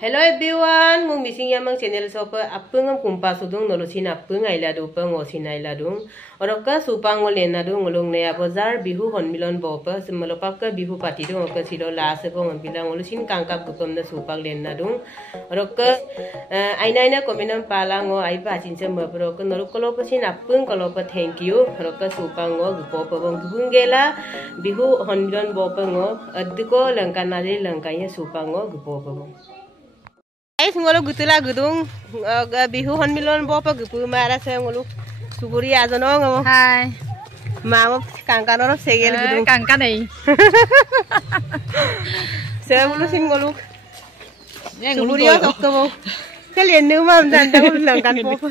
Hello everyone, mung missing yamang channel sopa apung am kumpa sudung nolosin apung ailadu pang osin ailadung. Orokka supang olena dung olong nea bazar bihu honmilon bopa semalopaka bihu pati dung okka silo las ko bilang olosin kangkap gukom na supang lena dung. Orokka aina komenam palang o aiba cinca mabroka norokolo pasin apung kalopa thank you. Orokka supang o gupopa bong gubungela bihu honmilon bopa ngo adiko langkanade langkanya supang o gupopa bong. Ngolo gutula gudung bihu honmilon bopa gupu mara saya ngolo suburi ajono ngamo hai mamo kangkanoro segel gudung kangkan ei saya ngolo sin ngolo suburi o tokto kalian nu mam dan dang langkan bopa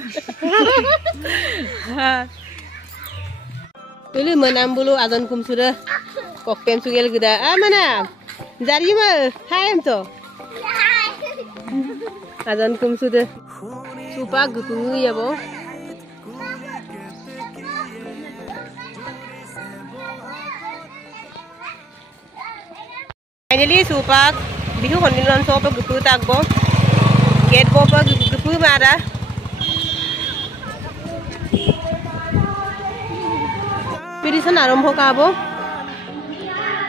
dulu menam bulu ajon kum sudah kokpem sugel guda mana jari ma haim to Azan kum sudah supa gupungu ya bo. Finally supa bihu honmilon sopa gupu tak bo. Get bopa gupu mara. Pirisan arambho ka bo.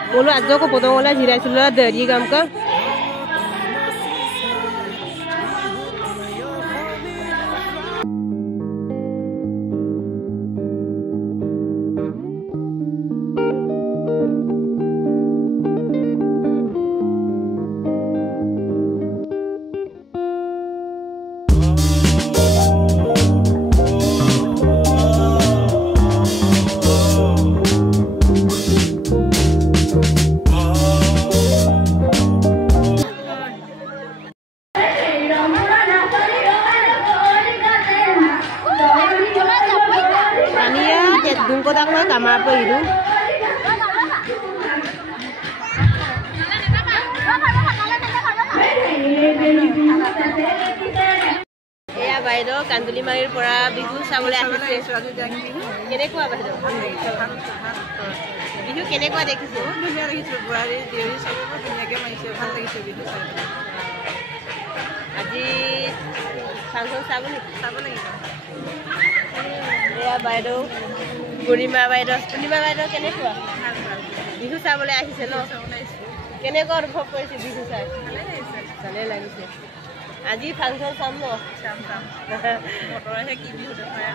Bolo ajo ko potong ola jirai sula dari gam ka. Dungko tak lo kama apa itu? Ya baydo kanduli marir pora bihu sabole ahise. Kene ko baydo? Bihu kene ko dekhisu? Dunia dekhisu burari dewi sabu dunia ke maise ভাল লাগিছে bihu sai. Aji function sabole লাগিব. Ya baydo Purnima বাইদেউ কেনেকুৱা বিহু চাবলৈ আহিছে ন কেনেকুৱা অনুভৱ কৰিছে বিহু চাই ভালে লাগিছে আজি ফাংচন চাম ন বতৰহে কি বিহু দেখায়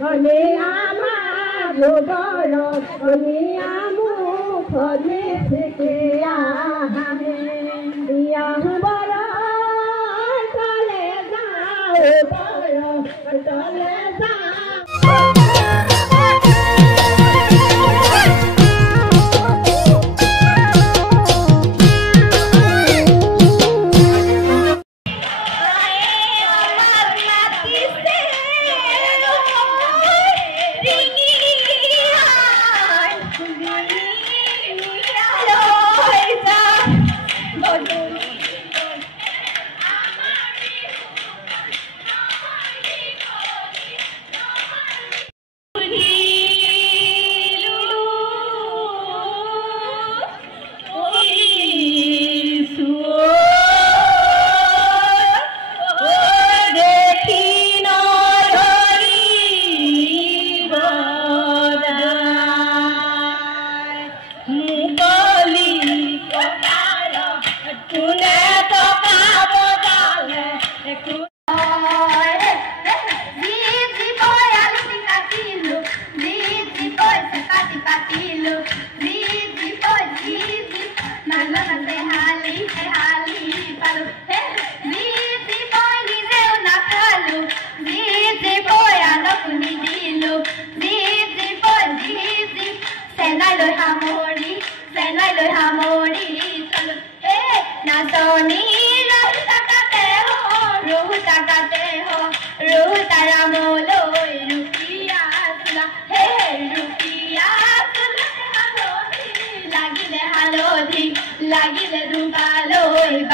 Hone ama gobaro hone amu khone sekiya hame ya baro tale jao baro tale jao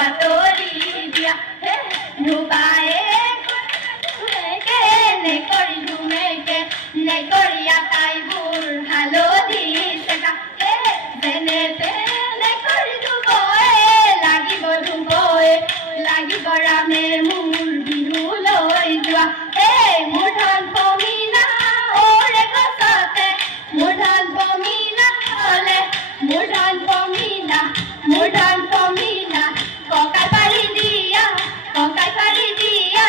বাতৰি দিয়া হে নুবায়ে কে নে কৰি ধুমেকে নে কৰি আটাইবোৰ হালধি চেকা হে যেনে তেনে কৰি ধুবয়ে লাগিব ৰামে মোৰ বিহু লৈ যোৱা এই মোৰ ধন পমিনা ওৰে গছতে মোৰ ধন পমিনা হলে মোৰ ধন পমিনা ককাই পাৰি দিয়া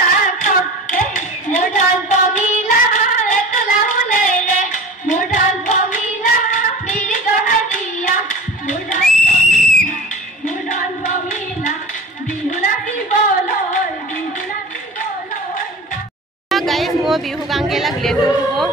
মোৰ ধন পমিনা তোলা শুনেৰে মোৰ ধন পমিনা বিৰি গঢ়াই দিয়া মোৰ ধন পমিনা বিহু নাচিবলৈ guys mo bihu kang kelag ledo ko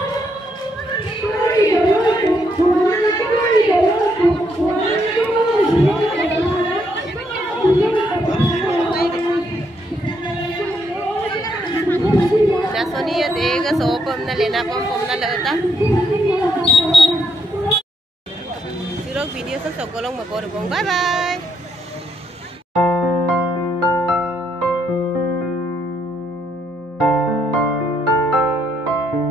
jasoni ya dega sopam na lena pom na lata sirok video sa sokolong mabor bong bye bye